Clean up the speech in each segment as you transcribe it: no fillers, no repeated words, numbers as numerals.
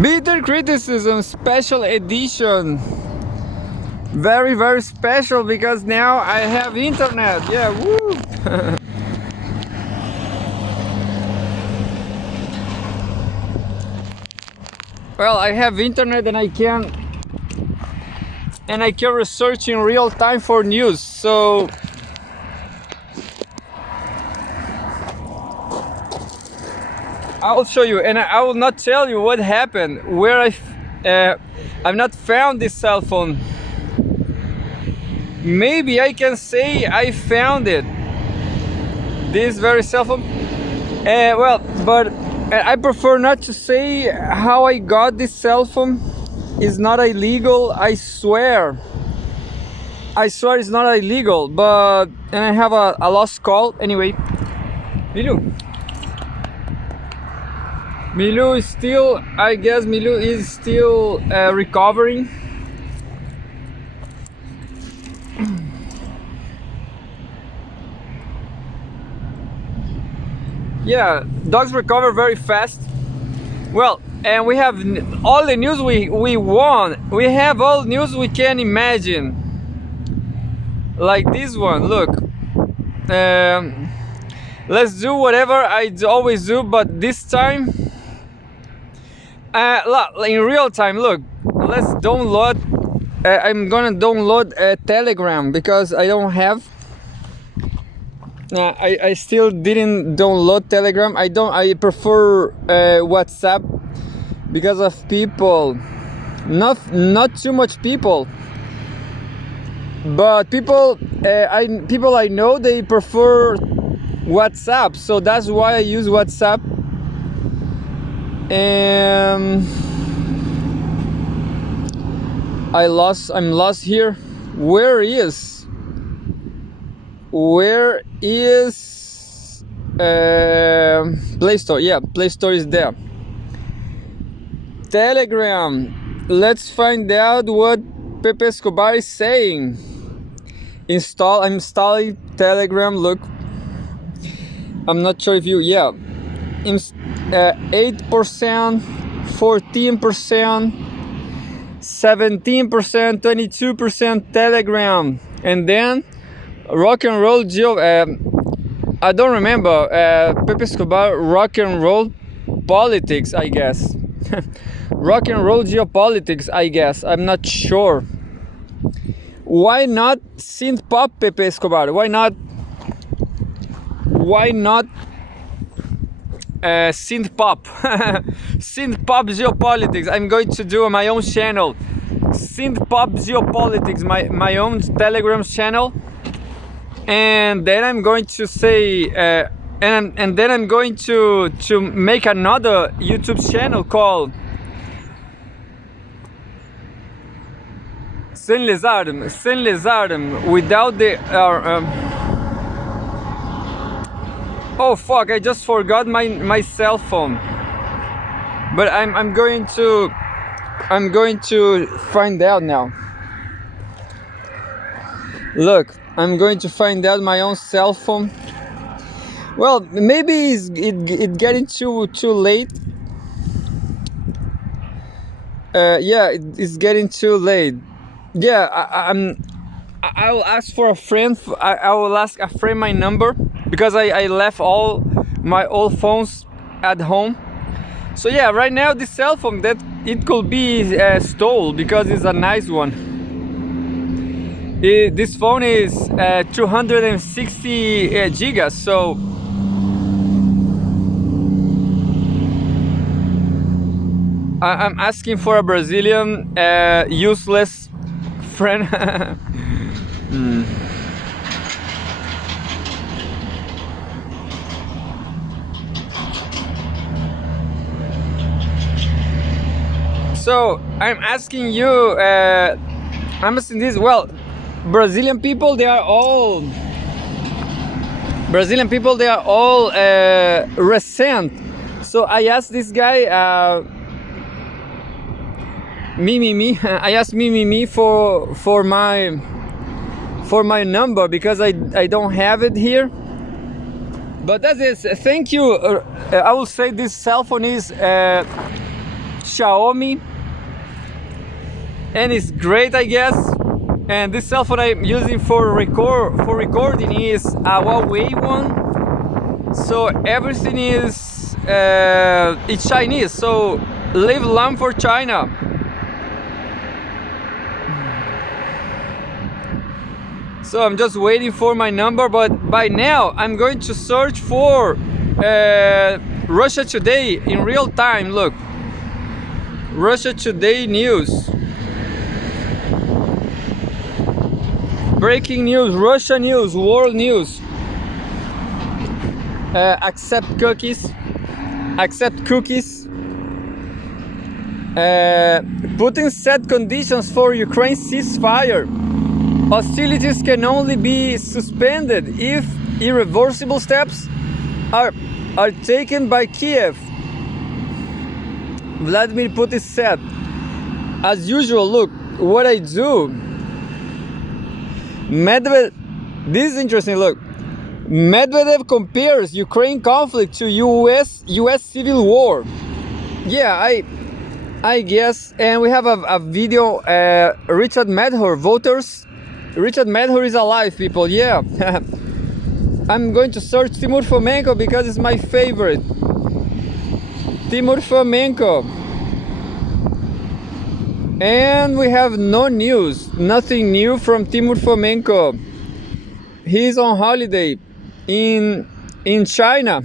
Bitter Criticism Special Edition. Very, very special because now I have internet. Yeah, woo! Well, I have internet and I can research in real time for news. So I will show you, and I will not tell you what happened, where I've not found this cell phone. Maybe I can say I found it, this very cell phone. But I prefer not to say how I got this cell phone. It's not illegal, I swear. It's not illegal, but and I have a lost call anyway. Milu is still, I guess Milu is still recovering. Yeah, dogs recover very fast. Well, and we have all the news we won. We have all news we can imagine. Like this one, look. Let's do whatever I always do, but this time in real time. Look, let's download. I'm gonna download Telegram because I don't have. I still didn't download Telegram. I prefer WhatsApp because of people. Not too much people, but people I know they prefer WhatsApp, so that's why I use WhatsApp. And I'm lost here. Where is Play Store? Yeah, Play Store is there. Telegram. Let's find out what Pepe Escobar is saying. I'm installing Telegram. Look, I'm not sure if you 8%, 14%, 17%, 22% Telegram, and then rock and roll I don't remember. Pepe Escobar rock and roll politics, I guess. Rock and roll geopolitics, I guess. I'm not sure. Why not synth pop, Pepe Escobar? Why not synth pop? Synth pop geopolitics. I'm going to do on my own channel. Synth pop geopolitics, my own Telegram channel. And then I'm going to say and then I'm going to make another YouTube channel called Sans les armes, without the oh fuck, I just forgot my cell phone. But I'm going to find out now. Look, I'm going to find out my own cell phone. Well, maybe it's getting too late. Yeah, it's getting too late. Yeah, I will ask for a friend. I will ask a friend my number because I left all my old phones at home. So yeah, right now this cell phone, that it could be stolen because it's a nice one. This phone is 260 gigas, so I'm asking for a Brazilian useless friend. So I'm asking you, I'm asking this. Well, Brazilian people, they are all recent. So I asked this guy, I asked me for my number because I don't have it here. But that is, thank you. I will say this cell phone is Xiaomi, and it's great, I guess. And this cell phone I'm using for recording is a Huawei one. So everything is it's Chinese. So live long for China. So I'm just waiting for my number, but by now I'm going to search for Russia Today in real time. Look, Russia Today news. Breaking news, Russia news, world news. Accept cookies. Accept cookies. Putin set conditions for Ukraine ceasefire. Hostilities can only be suspended if irreversible steps are taken by Kiev. Vladimir Putin said, as usual, look, what I do. This is interesting, look. Medvedev compares Ukraine conflict to US civil war. Yeah, I guess. And we have a video, Richard Madhur, voters. Richard Madhur is alive, people, yeah. I'm going to search Timur Fomenko because it's my favorite. Timur Fomenko. And we have no news, nothing new from Timur Fomenko. He's on holiday in China.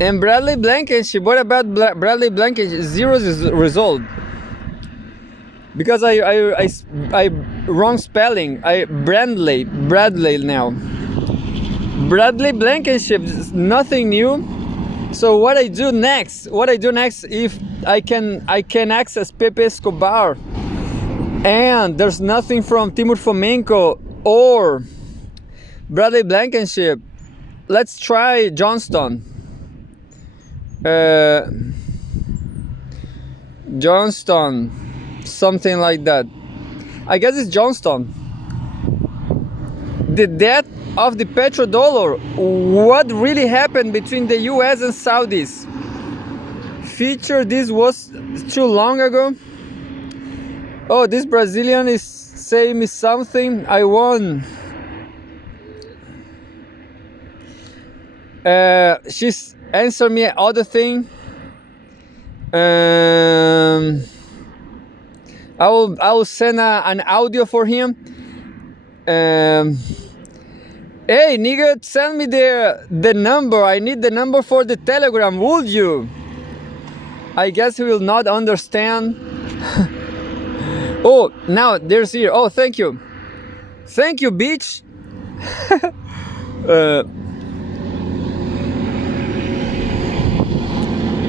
And Bradley Blankenship, what about Bradley Blankenship? Zero result. Because I wrong spelling. Bradley now. Bradley Blankenship, nothing new. So what I do next? If I can access Pepe Escobar, and there's nothing from Timur Fomenko or Bradley Blankenship. Let's try Johnston. Johnston, something like that. I guess it's Johnston. The death of the petrodollar. What really happened between the US and Saudis? Feature, this was too long ago. Oh, this Brazilian is saying me something. I won. She's answered me other thing. I will send an audio for him. Hey nigga, send me the number. I need the number for the Telegram. Would you? I guess he will not understand. Oh, now there's here. Oh, thank you, bitch.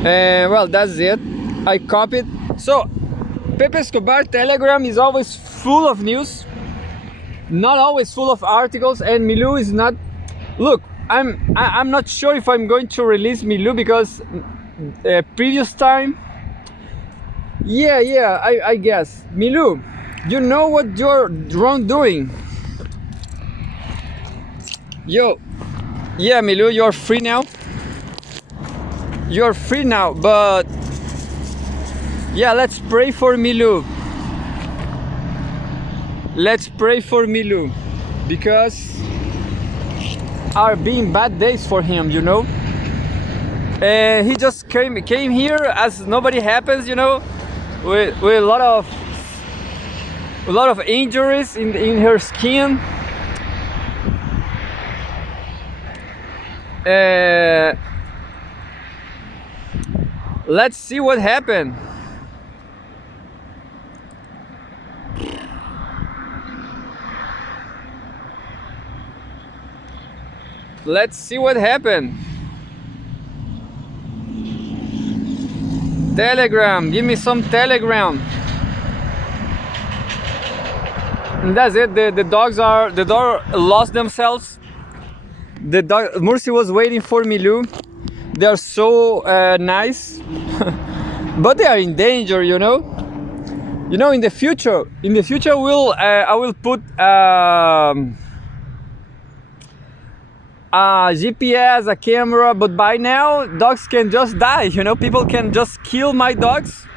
Well, that's it. I copied. So Pepe Escobar Telegram is always full of news, not always full of articles, and Milou is not. Look, I'm not sure if I'm going to release Milou because previous time. Yeah, I guess. Milou, you know what you're wrongdoing. Yo, yeah, Milou, you're free now. You're free now, but yeah, let's pray for Milou. Let's pray for Milou, because are being bad days for him, you know. He just came here as nobody happens, you know, with a lot of injuries in her skin. Let's see what happened. Let's see what happened. Telegram, give me some Telegram. And that's it. The dog lost themselves. The dog Mursi was waiting for Milou. They are so nice, but they are in danger, you know. You know, in the future, I will put a GPS, a camera, but by now dogs can just die. You know, people can just kill my dogs.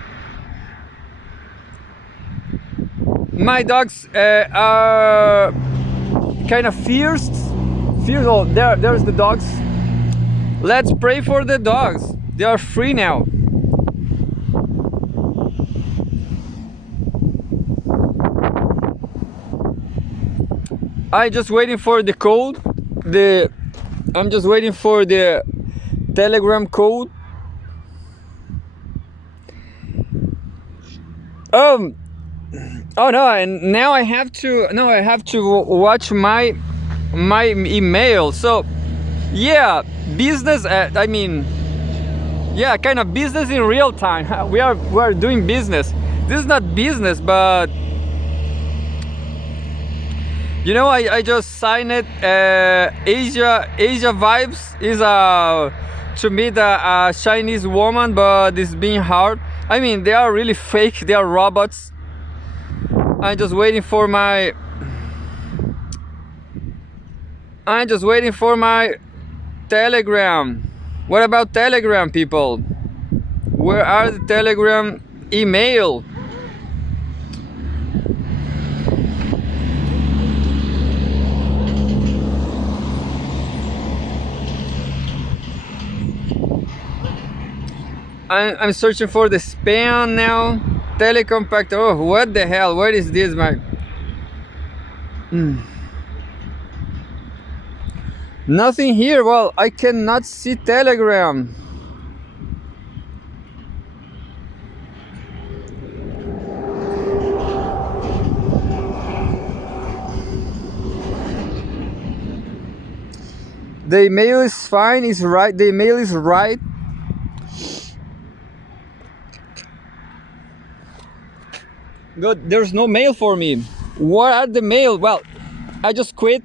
My dogs are kind of fierce. Oh, there's the dogs. Let's pray for the dogs. They are free now. I'm just waiting for the code. I'm just waiting for the Telegram code. Oh no! And now I have to. No, I have to watch my email. So, yeah, business. I mean, yeah, kind of business in real time. We are doing business. This is not business, but you know, I just signed it. Asia Vibes is to meet a Chinese woman, but it's being hard. I mean, they are really fake. They are robots. I'm just waiting for my Telegram. What about Telegram, people? Where are the Telegram email? I'm searching for the spam now. Telecompact. Oh, what the hell? What is this, my? Nothing here. Well, I cannot see Telegram. The email is fine. Is right. The email is right. Good. There's no mail for me. What are the mail? Well, I just quit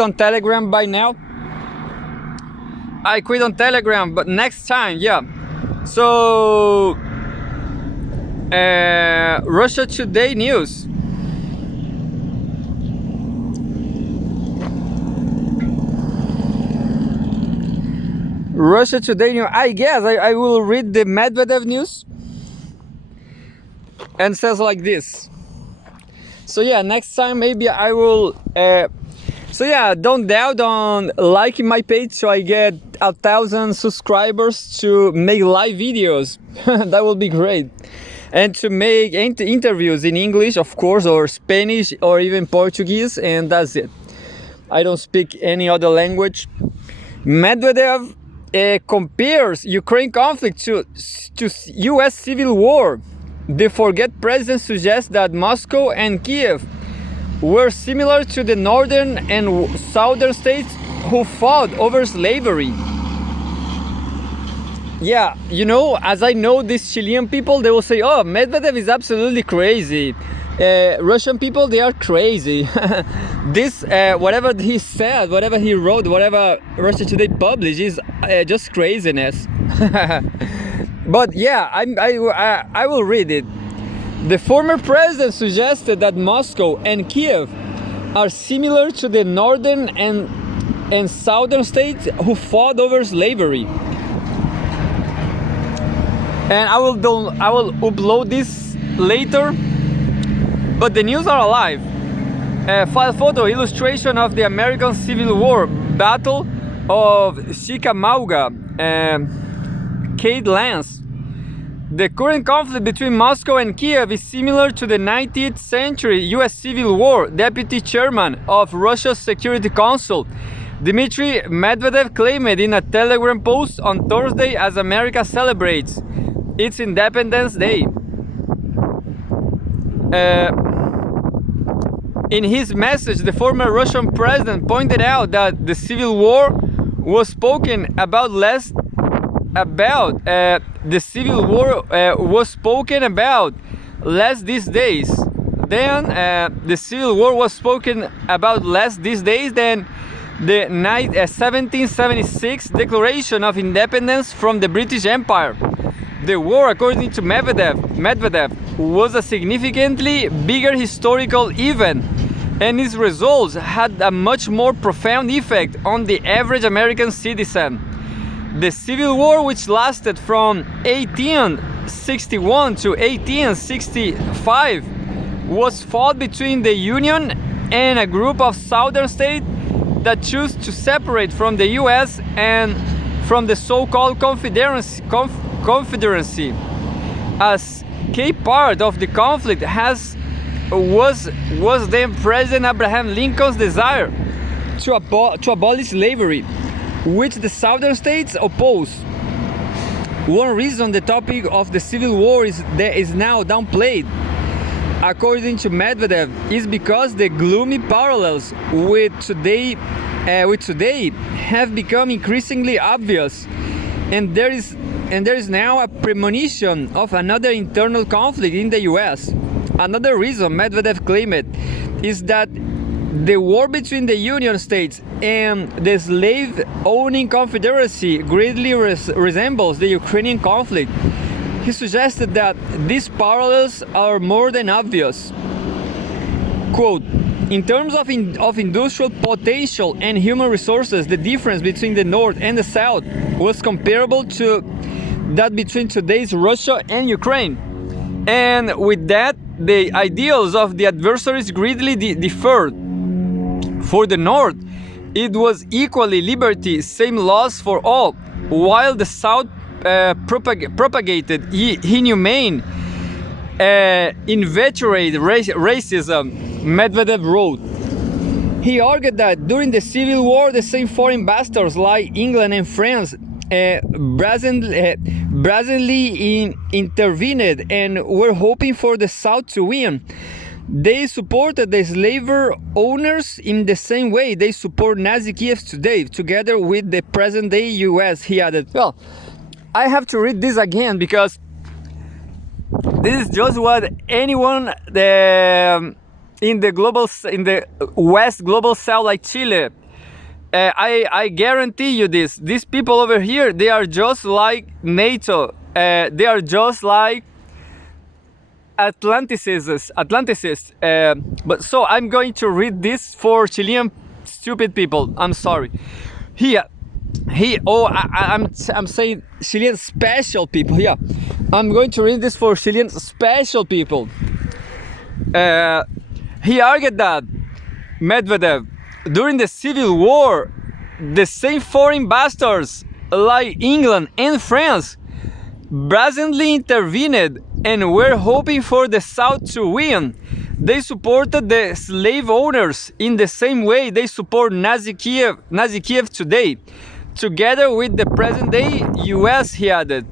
on Telegram by now. I quit on Telegram, but next time, yeah. So, Russia Today news. Russia Today news. I guess I will read the Medvedev news. And says like this. So yeah, next time maybe I will. So yeah, don't doubt on liking my page so I get 1,000 subscribers to make live videos. That will be great. And to make interviews in English, of course, or Spanish, or even Portuguese, and that's it. I don't speak any other language. Medvedev compares Ukraine conflict to U.S. civil war. The forget president suggests that Moscow and Kiev were similar to the northern and southern states who fought over slavery. Yeah, you know, as I know these Chilean people, they will say, oh, Medvedev is absolutely crazy. Russian people, they are crazy. This, whatever he said, whatever he wrote, whatever Russia Today published is just craziness. But yeah, I will read it. The former president suggested that Moscow and Kiev are similar to the northern and southern states who fought over slavery. And I will upload this later. But the news are alive. File photo illustration of the American Civil War Battle of Chickamauga. Kate Lance. The current conflict between Moscow and Kiev is similar to the 19th century US Civil War. Deputy Chairman of Russia's Security Council, Dmitry Medvedev, claimed in a Telegram post on Thursday as America celebrates its Independence Day. In his message, the former Russian president pointed out that the Civil War was spoken about less these days. The Civil War was spoken about less these days than the 1776 Declaration of Independence from the British Empire. The war, according to Medvedev, was a significantly bigger historical event and its results had a much more profound effect on the average American citizen. The Civil War, which lasted from 1861 to 1865, was fought between the Union and a group of southern states that chose to separate from the US and from the so-called Confederacy. As key part of the conflict was then President Abraham Lincoln's desire to abolish slavery, which the southern states opposed. One reason the topic of the Civil War is now downplayed, according to Medvedev, is because the gloomy parallels with today have become increasingly obvious, and there is now a premonition of another internal conflict in the US. Another reason Medvedev claimed is that the war between the Union States and the slave-owning Confederacy greatly resembles the Ukrainian conflict. He suggested that these parallels are more than obvious. Quote, in terms of industrial potential and human resources, the difference between the North and the South was comparable to that between today's Russia and Ukraine. And with that, the ideals of the adversaries greatly differed. For the North, it was equally liberty, same laws for all, while the South propagated inhumane, inveterate racism, Medvedev wrote. He argued that during the Civil War, the same foreign bastards like England and France brazenly intervened and were hoping for the South to win. They supported the slave owners in the same way they support Nazi Kiev today, together with the present-day US, he added. Well, I have to read this again because this is just what anyone in the West global South like Chile, I guarantee you this. These people over here, they are just like NATO. They are just like Atlanticists. But so I'm going to read this for Chilean stupid people. I'm sorry. I'm saying Chilean special people. Yeah, I'm going to read this for Chilean special people. He argued that Medvedev, during the Civil War, the same foreign bastards like England and France brazenly intervened and were hoping for the South to win. They supported the slave owners in the same way they support Nazi Kiev today, together with the present-day US, he added.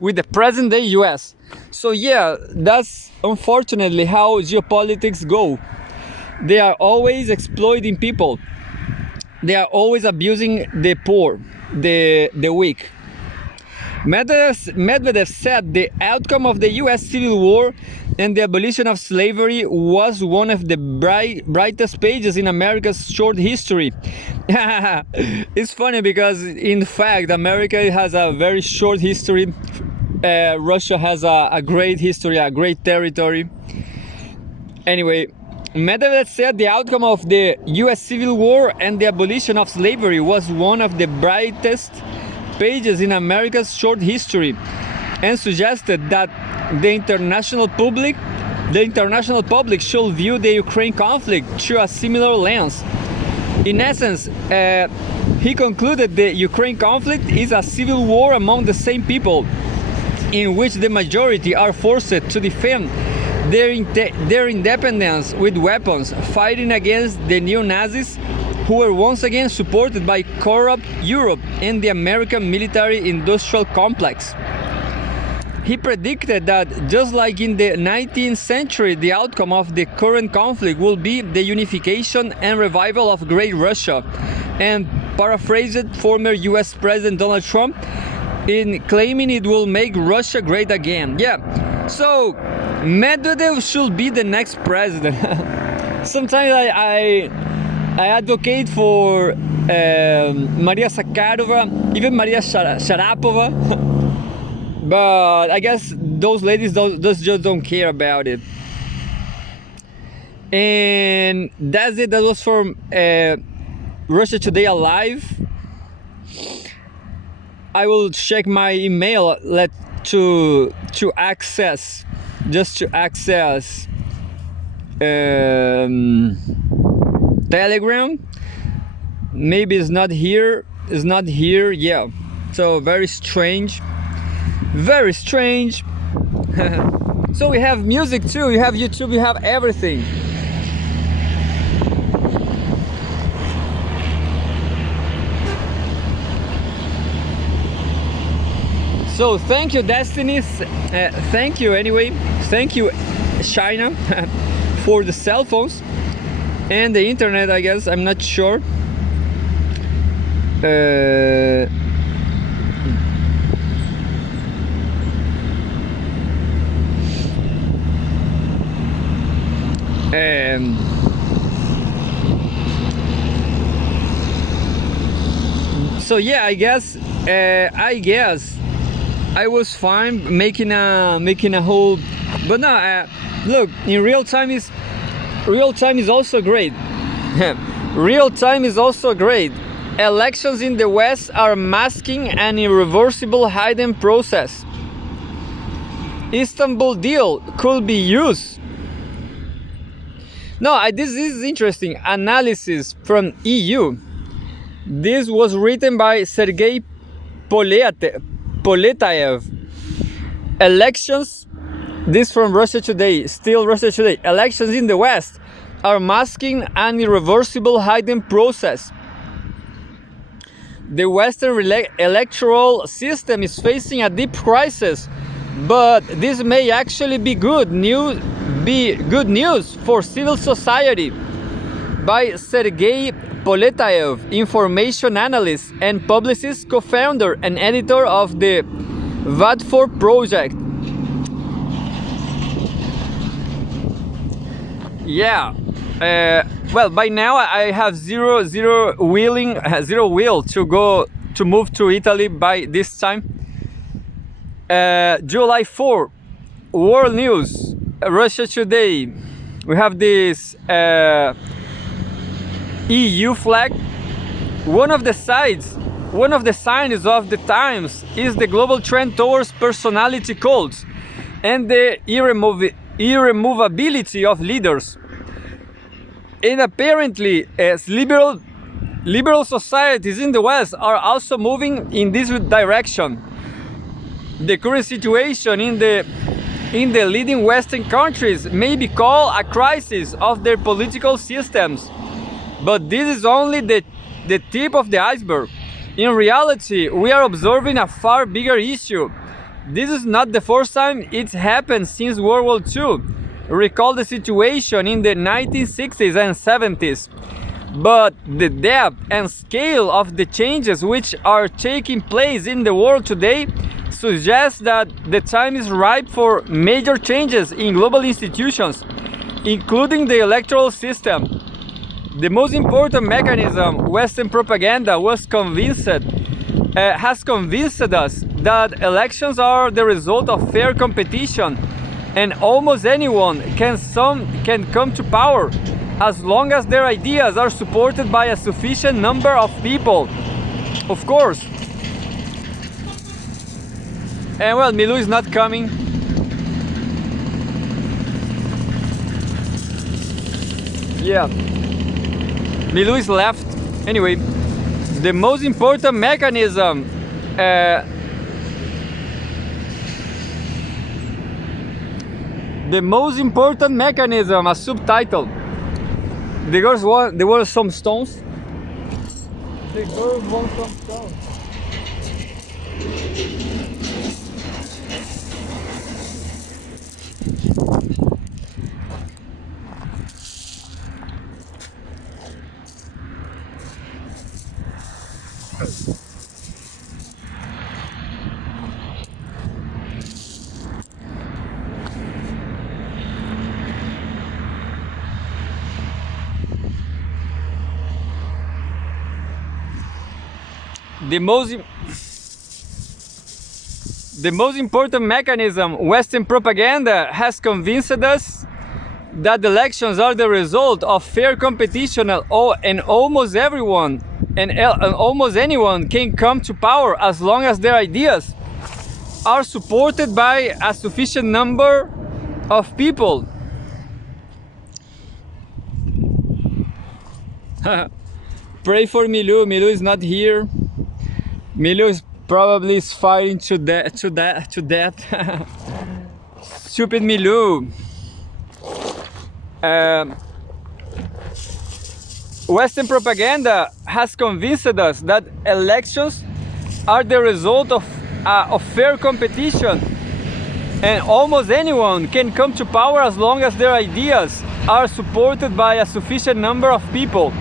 With the present-day US. So yeah, that's unfortunately how geopolitics go. They are always exploiting people. They are always abusing the poor, the weak. Medvedev said the outcome of the US Civil War and the abolition of slavery was one of the brightest pages in America's short history. It's funny because in fact America has a very short history. Russia has a great history, a great territory. Anyway, Medvedev said the outcome of the US Civil War and the abolition of slavery was one of the brightest pages in America's short history, and suggested that the international public should view the Ukraine conflict through a similar lens. In essence, he concluded the Ukraine conflict is a civil war among the same people, in which the majority are forced to defend their independence with weapons, fighting against the neo-Nazis who were once again supported by corrupt Europe and the American military-industrial complex. He predicted that just like in the 19th century, the outcome of the current conflict will be the unification and revival of Great Russia, and paraphrased former US President Donald Trump in claiming it will make Russia great again. Yeah, so Medvedev should be the next president. Sometimes I advocate for Maria Zakharova, even Maria Sharapova, but I guess those ladies just don't care about it. And that's it. That was from Russia Today Alive. I will check my email to access, just to access Telegram. Maybe it's not here. It's not here. Yeah. So very strange. Very strange. So we have music too. You have YouTube. You have everything. So thank you, Destiny. Thank you anyway. Thank you, China, for the cell phones and the internet. I guess I'm not sure. So yeah, I guess I was fine making a whole, but no. Look, in real time is also great. Real time is also great. Elections in the West are masking an irreversible hidden process. Istanbul deal could be used. No, this is interesting. Analysis from EU. This was written by Sergei Poletaev. Elections, this from Russia Today, still Russia Today. Elections in the West are masking an irreversible hidden process. The Western electoral system is facing a deep crisis, but this may actually be good news for civil society. By Sergei Poletaev, information analyst and publicist, co-founder and editor of the VAD4 project. Yeah. Well, by now I have zero will to move to Italy by this time. July 4, world news, Russia Today. We have this EU flag. One of the signs of the times is the global trend towards personality cults and the irremovability of leaders. And apparently, as liberal societies in the West are also moving in this direction. The current situation in the leading Western countries may be called a crisis of their political systems, but this is only the tip of the iceberg. In reality, we are observing a far bigger issue. This is not the first time it's happened since World War II. Recall the situation in the 1960s and 70s. But the depth and scale of the changes which are taking place in the world today suggests that the time is ripe for major changes in global institutions, including the electoral system. The most important mechanism Western propaganda has convinced us that elections are the result of fair competition and almost anyone can come to power as long as their ideas are supported by a sufficient number of people. Of course. And well, Milou is not coming. Yeah. Milou is left. Anyway, the most important mechanism a subtitle. There were some stones. The girls want some stones. The most important mechanism Western propaganda has convinced us that elections are the result of fair competition, and almost everyone and almost anyone can come to power as long as their ideas are supported by a sufficient number of people. Pray for Milu. Milu is not here. Milu is probably fighting to death. Stupid Milu. Western propaganda has convinced us that elections are the result of fair competition, and almost anyone can come to power as long as their ideas are supported by a sufficient number of people.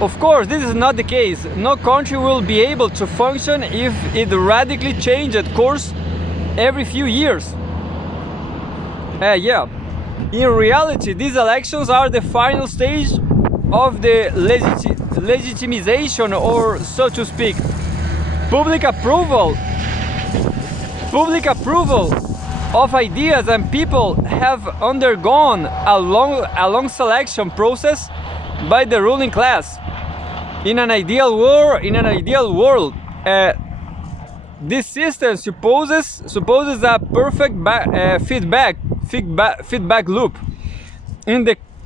Of course, this is not the case. No country will be able to function if it radically changes course every few years. In reality, these elections are the final stage of the legitimization, or so to speak, public approval of ideas, and people have undergone a long selection process by the ruling class. In an ideal world, this system supposes a perfect feedback loop.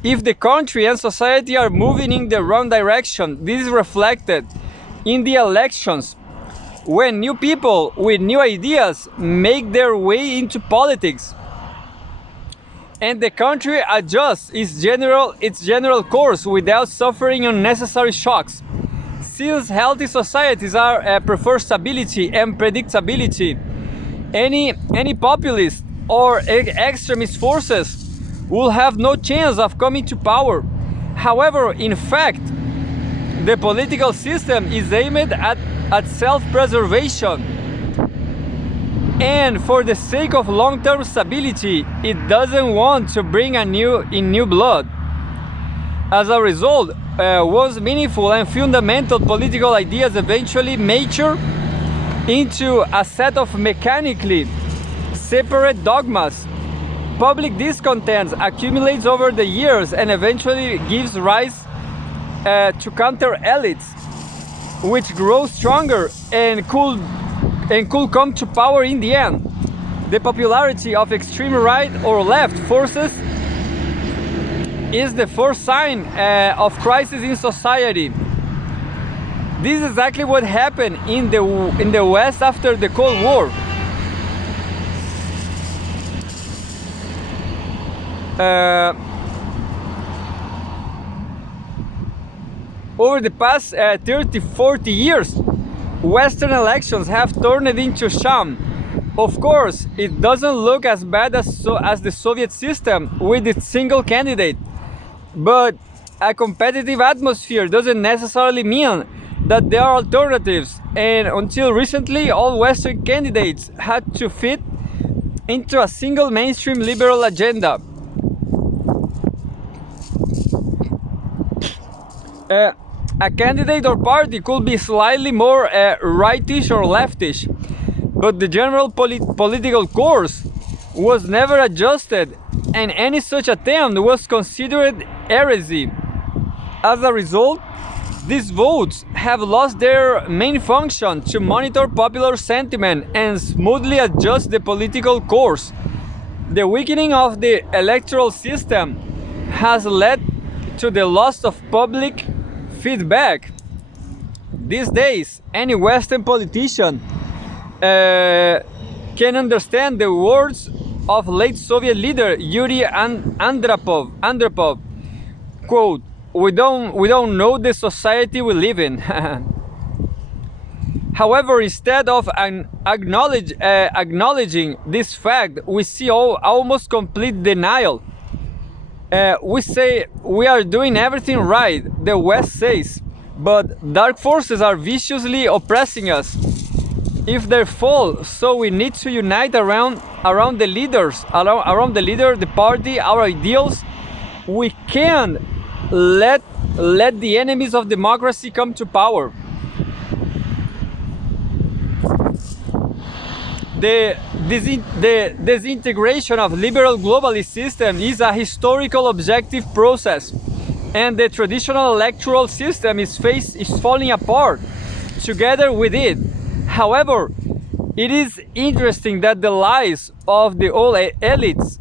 If the country and society are moving in the wrong direction, this is reflected in the elections, when new people with new ideas make their way into politics, and the country adjusts its general course without suffering unnecessary shocks. Since healthy societies prefer stability and predictability, any populist or extremist forces will have no chance of coming to power. However, in fact, the political system is aimed at self-preservation, and for the sake of long-term stability, it doesn't want to bring in new blood. As a result, once meaningful and fundamental political ideas eventually mature into a set of mechanically separate dogmas, public discontent accumulates over the years and eventually gives rise to counter-elites, which grow stronger and could come to power in the end. The popularity of extreme right or left forces is the first sign of crisis in society. This is exactly what happened in the West after the Cold War. Over the past 30-40 years, Western elections have turned into sham. Of course, it doesn't look as bad as the Soviet system with its single candidate, but a competitive atmosphere doesn't necessarily mean that there are alternatives, and until recently, all Western candidates had to fit into a single mainstream liberal agenda. A candidate or party could be slightly more rightish or leftish, but the general political course was never adjusted, and any such attempt was considered heresy. As a result, these votes have lost their main function to monitor popular sentiment and smoothly adjust the political course. The weakening of the electoral system has led to the loss of public feedback. These days, any Western politician can understand the words of late Soviet leader Yuri Andropov. Quote, we don't know the society we live in. However, instead of acknowledging this fact, we see almost complete denial. We say we are doing everything right, the West says, but dark forces are viciously oppressing us. If they fall, so we need to unite around the leader, the party, our ideals. We can't let the enemies of democracy come to power. the disintegration of liberal globalist system is a historical objective process, and the traditional electoral system is falling apart together with it. However, it is interesting that the lies of the old elites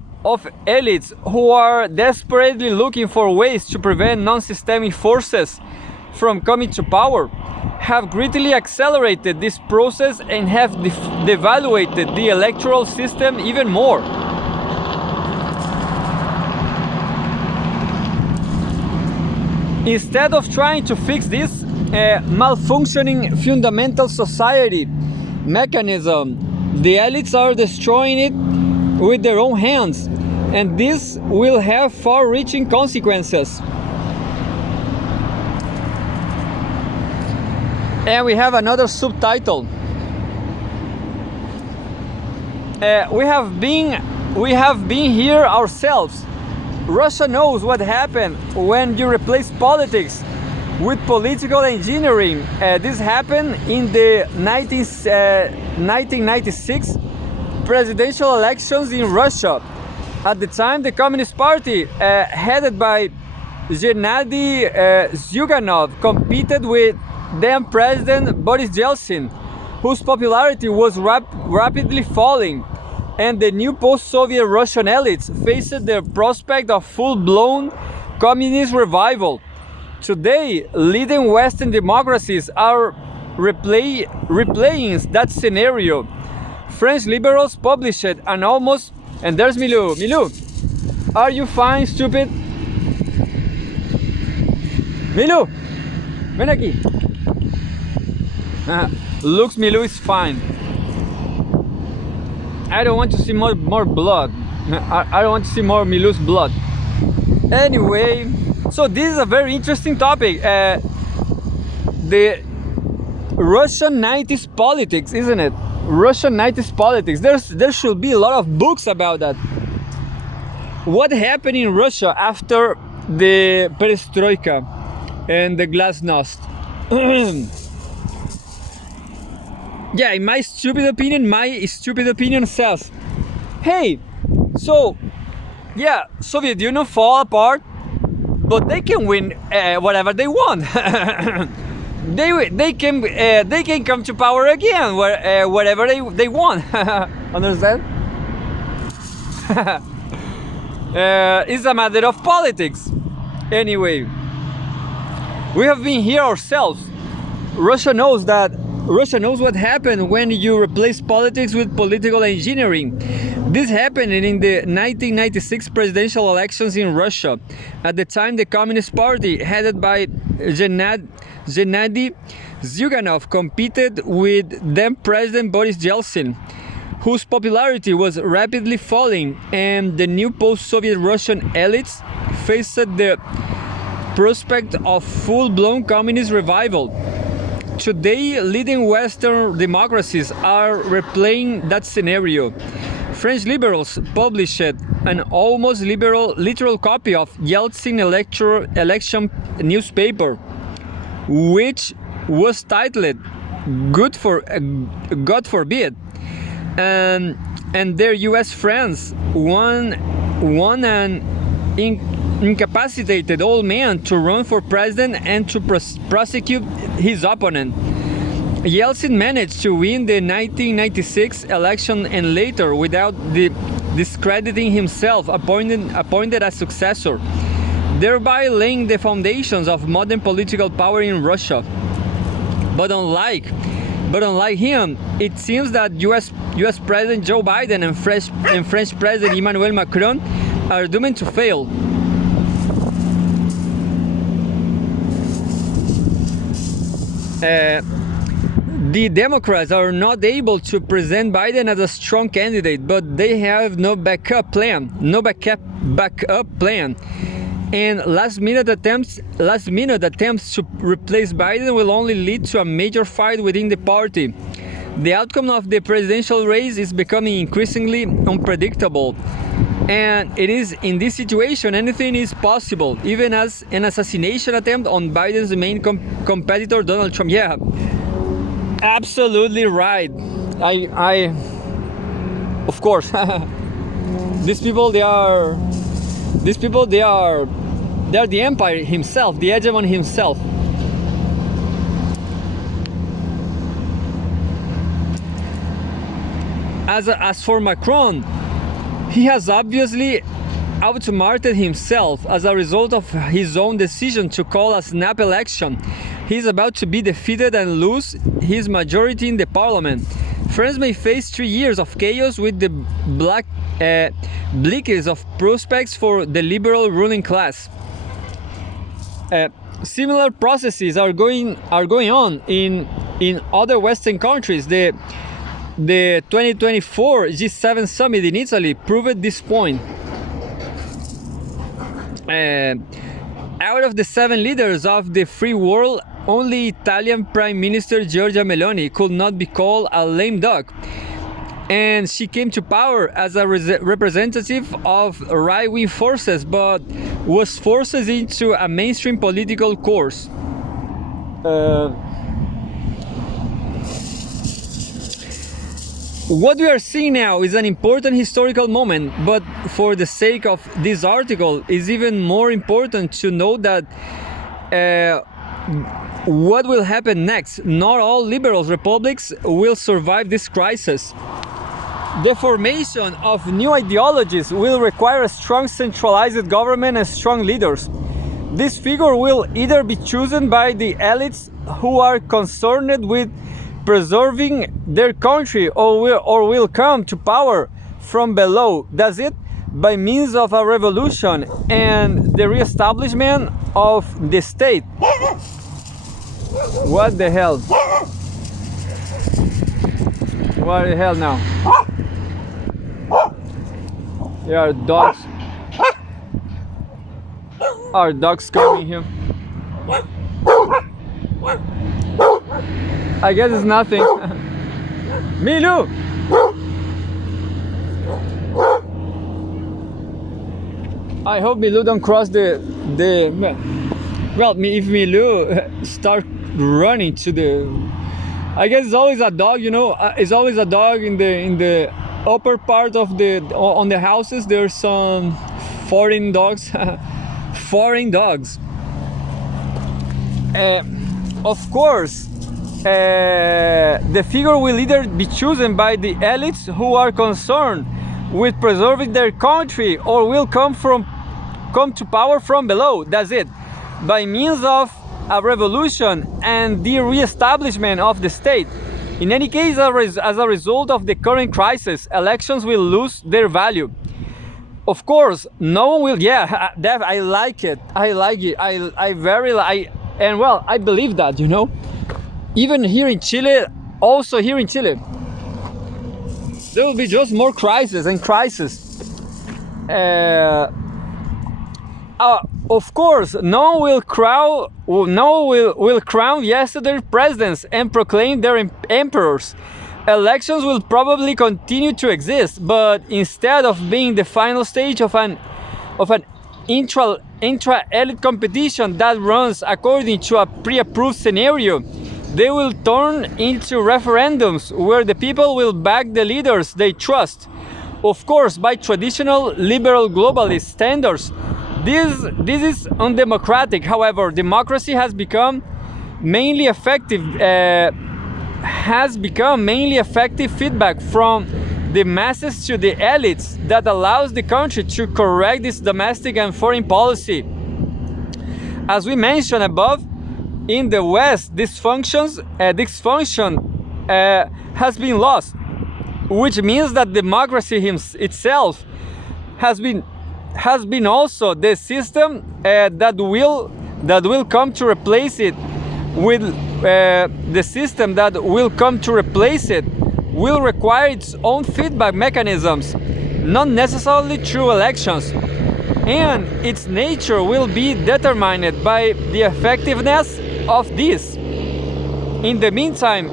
who are desperately looking for ways to prevent non-systemic forces from coming to power have greatly accelerated this process and have devaluated the electoral system even more. Instead of trying to fix this malfunctioning fundamental society mechanism, the elites are destroying it with their own hands, and this will have far-reaching consequences. And we have another subtitle. We have been here ourselves. Russia knows what happened when you replace politics with political engineering. This happened in the 1996 presidential elections in Russia. At the time, the Communist Party, headed by Gennady Zyuganov, competed with then President Boris Yeltsin, whose popularity was rapidly falling, and the new post-Soviet Russian elites faced the prospect of full-blown communist revival. Today, leading Western democracies are replaying that scenario. French liberals published an almost... And there's Milou. Milou, are you fine, stupid? Milou, ven aquí. Looks Milou is fine. I don't want to see more blood. I don't want to see more Milou's blood. Anyway, so this is a very interesting topic. The Russian 90s politics, isn't it? Russian 90s politics. There should be a lot of books about that. What happened in Russia after the perestroika and the glasnost? Yeah, in my stupid opinion says, hey, so yeah, Soviet Union fall apart, but they can win whatever they want. They can come to power again wherever they want. Understand? It's a matter of politics. Anyway, we have been here ourselves. Russia knows what happened when you replace politics with political engineering. This happened in the 1996 presidential elections in Russia. At the time, the Communist Party, headed by Gennady Zyuganov, competed with then President Boris Yeltsin, whose popularity was rapidly falling, and the new post-Soviet Russian elites faced the prospect of full-blown communist revival. Today, leading Western democracies are replaying that scenario. French liberals published an almost literal copy of Yeltsin election newspaper, which was titled "God forbid," and their U.S. friends won an incapacitated old man to run for president and to prosecute his opponent. Yeltsin managed to win the 1996 election and later, without discrediting himself, appointed a successor, thereby laying the foundations of modern political power in Russia. But unlike him, it seems that U.S. President Joe Biden and French President Emmanuel Macron are doomed to fail. The Democrats are not able to present Biden as a strong candidate, but they have no backup plan. And last-minute attempts to replace Biden will only lead to a major fight within the party. The outcome of the presidential race is becoming increasingly unpredictable, and it is in this situation anything is possible, even as an assassination attempt on Biden's main competitor, Donald Trump. Yeah, absolutely right. Of course. these people they are these people they are the empire himself, the hegemon himself. As for Macron, he has obviously outsmarted himself as a result of his own decision to call a snap election. He's about to be defeated and lose his majority in the parliament. France may face 3 years of chaos with the bleakest of prospects for the liberal ruling class. Similar processes are going on in other Western countries. The 2024 G7 summit in Italy proved this point. Out of the 7 leaders of the free world, only Italian Prime Minister Giorgia Meloni could not be called a lame duck, and she came to power as a representative of right-wing forces, but was forced into a mainstream political course. What we are seeing now is an important historical moment, but for the sake of this article, it's even more important to know that what will happen next. Not all liberal republics will survive this crisis. The formation of new ideologies will require a strong centralized government and strong leaders. This figure will either be chosen by the elites who are concerned with preserving their country, or will come to power from below. That's it, by means of a revolution and the re-establishment of the state. What the hell? What the hell now? There are dogs. Are dogs coming here? I guess it's nothing. Milu! I hope Milu don't cross the well, if Milu start running to the, I guess it's always a dog, you know. It's always a dog in the upper part of on the houses. There's some foreign dogs. Foreign dogs. Of course, the figure will either be chosen by the elites who are concerned with preserving their country, or will come to power from below. That's it, by means of a revolution and the re-establishment of the state. In any case, as a result of the current crisis, elections will lose their value. Of course, no one will. Yeah, I like it. I like it. I very like. And well, I believe that, you know. Even here in Chile, also here in Chile, there will be just more crisis and crisis. Of course, no one will crown yesterday's presidents and proclaim their emperors. Elections will probably continue to exist, but instead of being the final stage of an intra-elite competition that runs according to a pre-approved scenario, they will turn into referendums where the people will back the leaders they trust. Of course, by traditional liberal globalist standards, this is undemocratic. However, democracy has become mainly effective feedback from the masses to the elites that allows the country to correct its domestic and foreign policy. As we mentioned above, in the West, this function has been lost, which means that democracy itself has been also the system that will come to replace it. With the system that will come to replace it will require its own feedback mechanisms, not necessarily through elections, and its nature will be determined by the effectiveness of this. In the meantime,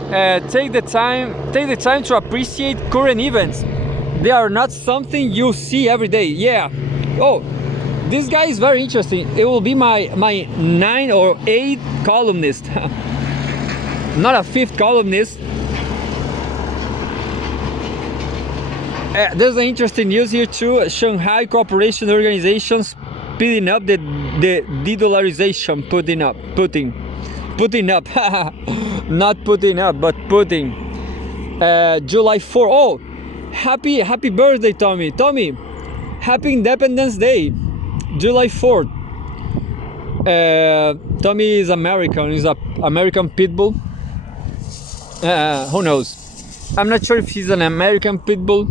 take the time to appreciate current events. They are not something you see every day. Yeah. Oh, this guy is very interesting. It will be my 9 or 8 columnist, not a 5th columnist. There's an interesting news here too. Shanghai Cooperation Organization speeding up the de-dollarization, putting up, not putting up, but putting. July 4. Oh, happy birthday, Tommy. Tommy, happy Independence Day, July 4th. Tommy is American. He's a American pit bull. Who knows? I'm not sure if he's an American pit bull.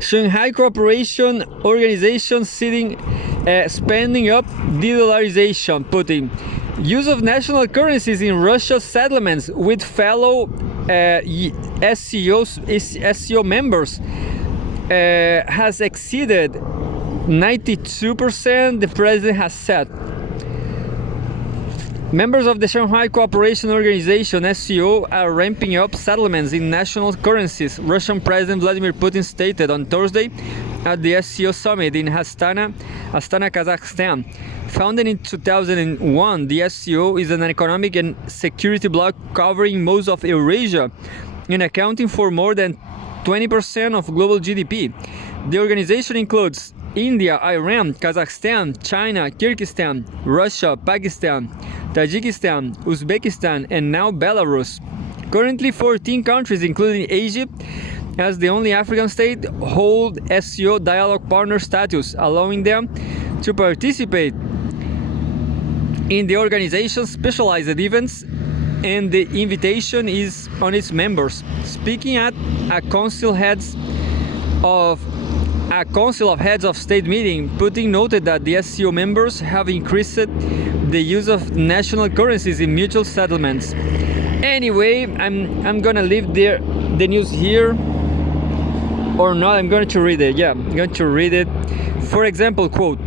Shanghai Cooperation Organization spending up de-dollarization, putting use of national currencies in Russia's settlements with fellow SCO members has exceeded 92%, the president has said. Members of the Shanghai Cooperation Organization (SCO) are ramping up settlements in national currencies, Russian President Vladimir Putin stated on Thursday at the SCO summit in Astana, Kazakhstan. Founded in 2001, the SCO is an economic and security bloc covering most of Eurasia and accounting for more than 20% of global GDP. The organization includes India, Iran, Kazakhstan, China, Kyrgyzstan, Russia, Pakistan, Tajikistan, Uzbekistan, and now Belarus. Currently, 14 countries, including Egypt, as the only African state, hold SCO dialogue partner status, allowing them to participate in the organization's specialized events, and the invitation is on its members. Speaking at a Council of Heads of State meeting, Putin noted that the SCO members have increased the use of national currencies in mutual settlements. Anyway, I'm gonna leave the news here, or not. I'm going to read it. Yeah, I'm going to read it. For example, quote: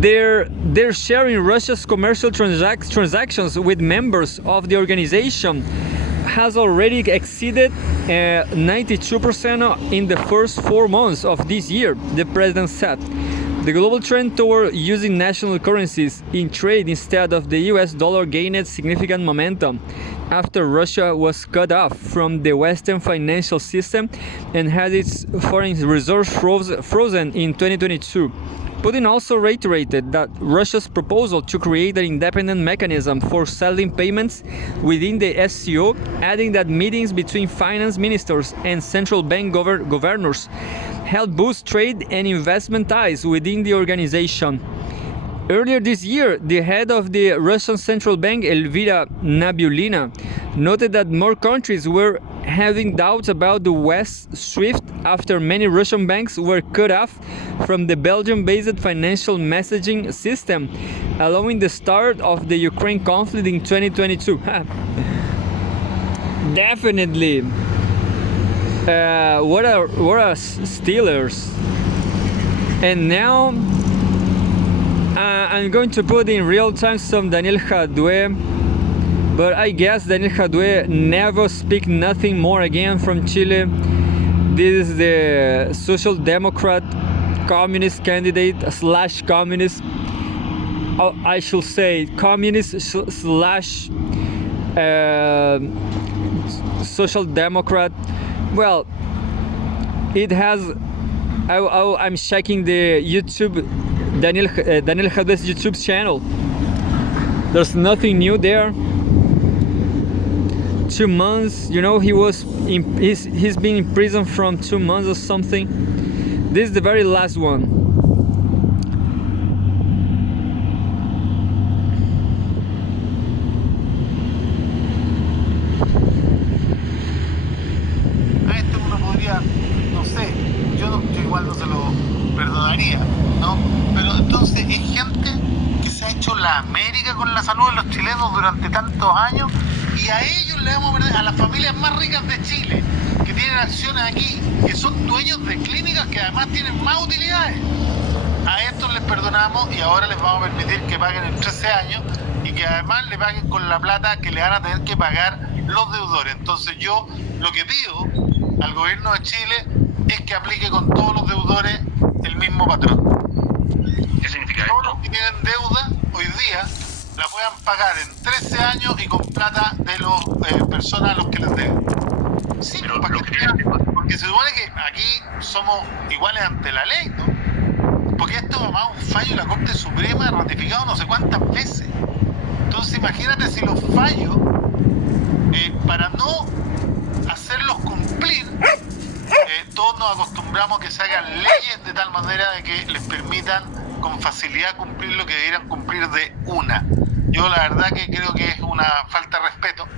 They're sharing Russia's commercial transactions with members of the organization has already exceeded 92% in the first 4 months of this year, the president said. The global trend toward using national currencies in trade instead of the US dollar gained significant momentum after Russia was cut off from the Western financial system and had its foreign reserves frozen in 2022. Putin also reiterated that Russia's proposal to create an independent mechanism for settling payments within the SCO, adding that meetings between finance ministers and central bank governors help boost trade and investment ties within the organization. Earlier this year, the head of the Russian Central Bank, Elvira Nabiullina, noted that more countries were having doubts about the West SWIFT after many Russian banks were cut off from the Belgium-based financial messaging system, allowing the start of the Ukraine conflict in 2022. Definitely. What are Steelers? And now I'm going to put in real time some Daniel Jadue, but I guess Daniel Jadue never speak nothing more again from Chile. This is the Social Democrat communist candidate / communist. I should say communist / Social Democrat. Well, it has. I'm checking the YouTube. Daniel Jadue's YouTube channel. There's nothing new there. 2 months, you know, he's been in prison from 2 months or something. This is the very last one. A esto uno podría, no sé, yo igual no se lo perdonaría, ¿no? Pero entonces es gente que se ha hecho la América con la salud de los chilenos durante tantos años, y a ellos le vamos a perder, a las familias más ricas de Chile, que tienen acciones aquí, que son dueños de clínicas que además tienen más utilidades. A estos les perdonamos y ahora les vamos a permitir que paguen en 13 años y que además le paguen con la plata que le van a tener que pagar los deudores. Entonces yo lo que pido al gobierno de Chile es que aplique con todos los deudores el mismo patrón. ¿Qué significa Todos esto? los que tienen deuda hoy día la puedan pagar en 13 años y con plata de las personas a los que les deben. Sí, Pero para lo que que vean, tienen que- porque se supone que aquí somos iguales ante la ley, ¿no? Porque esto además es un fallo de la Corte Suprema ratificado no sé cuántas veces. Entonces imagínate si los fallos, para no hacerlos cumplir, todos nos acostumbramos a que se hagan leyes de tal manera de que les permitan con facilidad cumplir lo que debieran cumplir de una. Yo la verdad que creo que es una falta de respeto.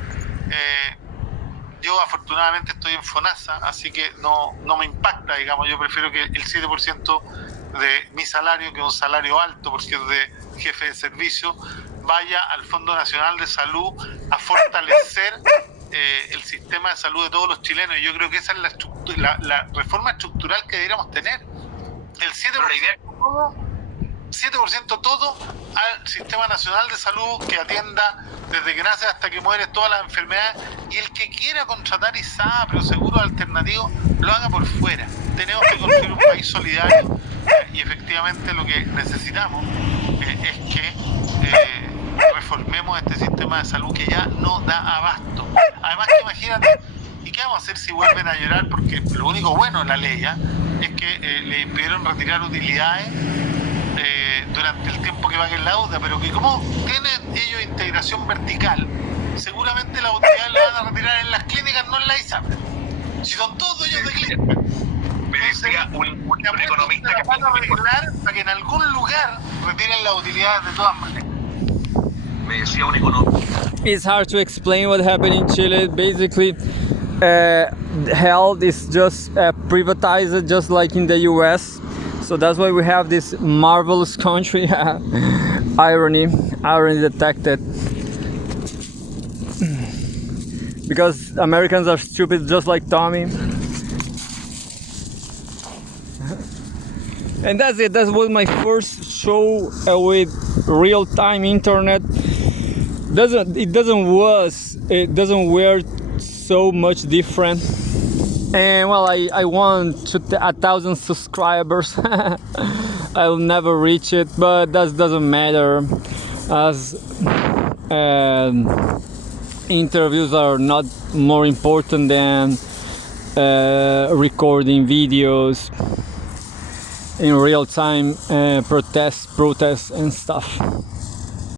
Yo afortunadamente estoy en FONASA, así que no me impacta, digamos. Yo prefiero que el 7% de mi salario, que es un salario alto porque es de jefe de servicio, vaya al Fondo Nacional de Salud a fortalecer el sistema de salud de todos los chilenos. Y yo creo que esa es la reforma estructural que deberíamos tener. El 7% todo al Sistema Nacional de Salud, que atienda desde que nace hasta que muere todas las enfermedades, y el que quiera contratar ISAPRE o seguros alternativos lo haga por fuera. Tenemos que construir un país solidario y efectivamente lo que necesitamos es que reformemos este sistema de salud que ya no da abasto. Además que imagínate, ¿y qué vamos a hacer si vuelven a llorar? Porque lo único bueno en la ley es que le impidieron retirar utilidades durante el tiempo que paguen la deuda, pero que como tienen ellos integración vertical, seguramente las utilidades las van a retirar en las clínicas, no en la ISAPRE. Si son todos dueños de clínicas. Me decía un economista que van a arreglar para que en algún lugar retiren las utilidades de todas maneras. me decía un economista. It's hard to explain what happened in Chile. Basically, health is just privatized, just like in the US. So that's why we have this marvelous country. irony detected. Because Americans are stupid, just like Tommy. And that's it. That was my first show with real-time internet. It doesn't wear so much different. And well, I want 1,000 subscribers. I'll never reach it, but that doesn't matter, as interviews are not more important than recording videos in real time, protests and stuff.